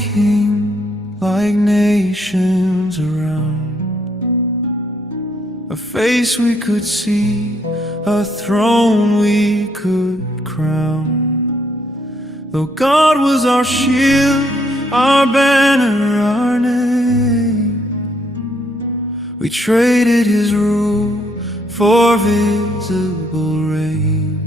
king like nations around. A face we could see, a throne we could crown. Though God was our shield, our banner, our name, we traded his rule for visible rain.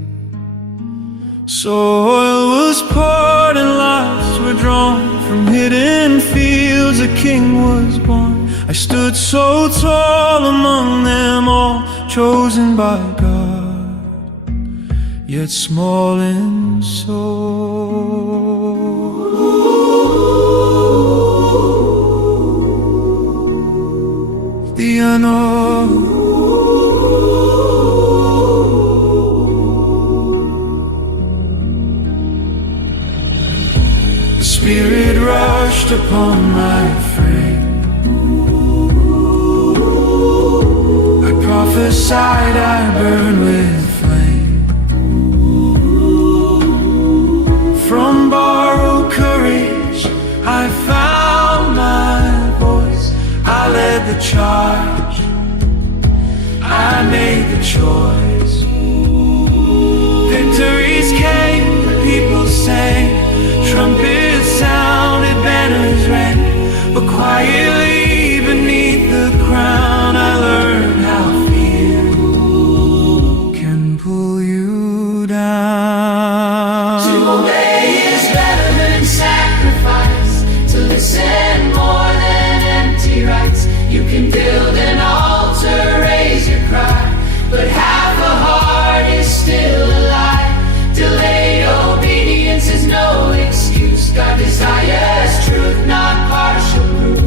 Soil was poured and lives were drawn from hidden fields. A king was born. I stood so tall among them all, chosen by God, yet small in soul. The anointed, the Spirit rushed upon my frame. I prophesied, I burned with flame. From borrowed courage I found my voice. I led the charge, I made the choice. Victories came, the people sang, trumpets sounded, banners rang. But quietly beneath the crown I learned how fear can pull you down. To obey is better than sacrifice, to listen more than empty rites. You can build an altar, raise your cry, but half a heart is still a lie. Delayed obedience is no excuse. God desires truth, not partial proof.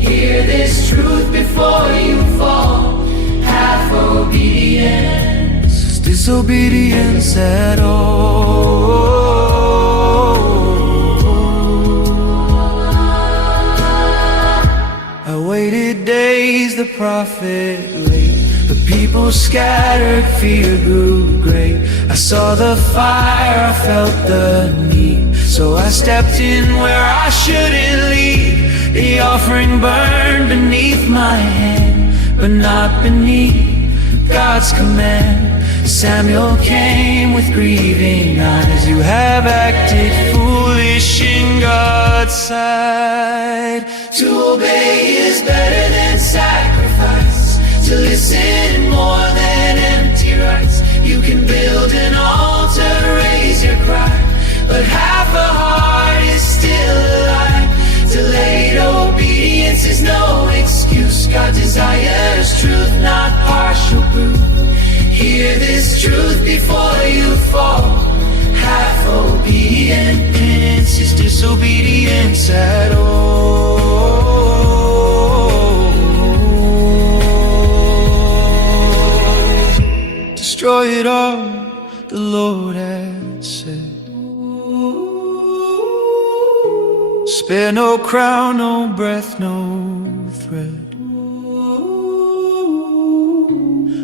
Hear this truth before you fall. Half obedience is disobedience at all. I waited days, the prophet late. The people scattered, fear grew great. I saw the fire, I felt the need. So I stepped in where I shouldn't lead. The offering burned beneath my hand, but not beneath God's command. Samuel came with grieving eyes. You have acted foolish in God's sight. To obey is better than sacrifice, to listen more than empty rites. You can build an altar, raise your cry, but half a heart is still alive. Delayed obedience is no excuse. God desires truth, not partial proof. Hear this truth before you fall. Half obedience is disobedience at all. Destroy it all, the Lord has said. Spare no crown, no breath, no thread.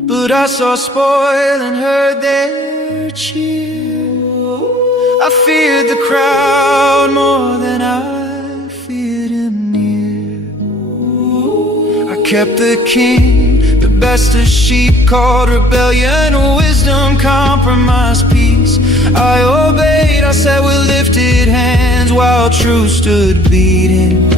But I saw spoil and heard their cheer. I feared the crowd more than I feared him near. I kept the king, the best of sheep, called rebellion, wisdom, compromise, peace. I obeyed, I said with lifted hands, while truth stood bleeding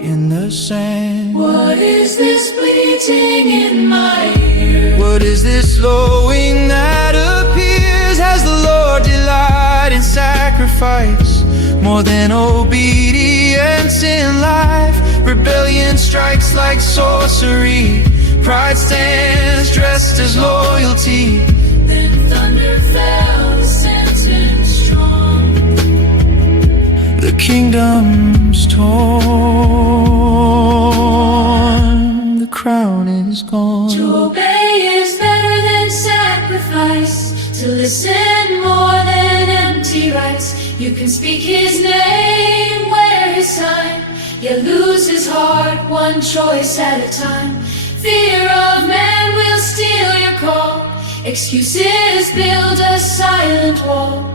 in the sand. What is this bleating in my ear? What is this lowing that appears? Has the Lord delight in sacrifice more than obedience in life? Rebellion strikes like sorcery. Pride stands dressed as loyalty. Then thunder fell, the sentence strong. The kingdom's torn, the crown is gone. To obey is better than sacrifice, to listen more than empty rites. You can speak his name, wear his sign, yet lose his heart one choice at a time. Fear of man will steal your call. Excuses build a silent wall.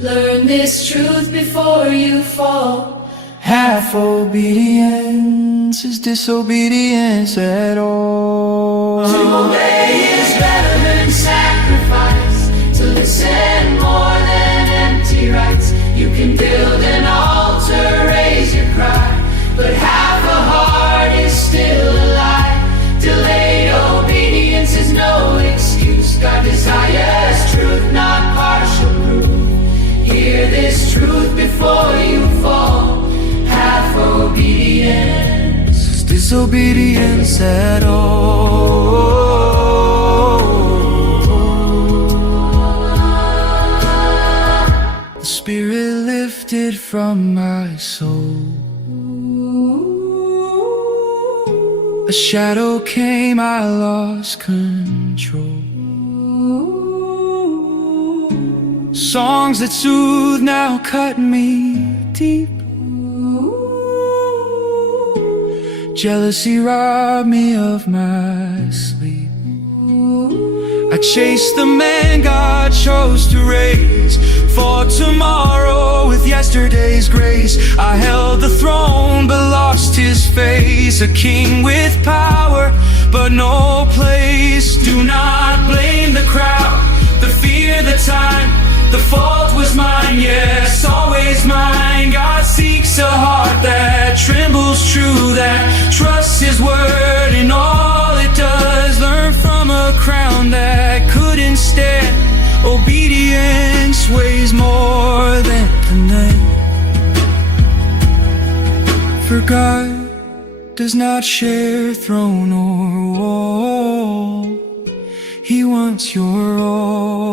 Learn this truth before you fall. Half obedience is disobedience at all. To obey is better than sacrifice. To listen more than empty rights. You can build an altar, raise your cry, but half a heart is still a lie. Delayed obedience is no excuse. God desires truth, not partial proof. Hear this truth before you fall. Half obedience Is disobedience at all. The Spirit lifted from my soul. A shadow came, I lost control. Songs that soothe now cut me deep. Jealousy robbed me of my sleep. I chased the man God chose to raise for tomorrow with yesterday's grace. I held the throne but lost his face, a king with power but no place. Do not blame the crowd, the fear, the time. The fault was mine, yes, always mine. God seeks a heart that trembles true, that trusts his word in all it does. Learn from a crown that couldn't stand. Obedience weighs more than the net. For God does not share throne or wall. He wants your all.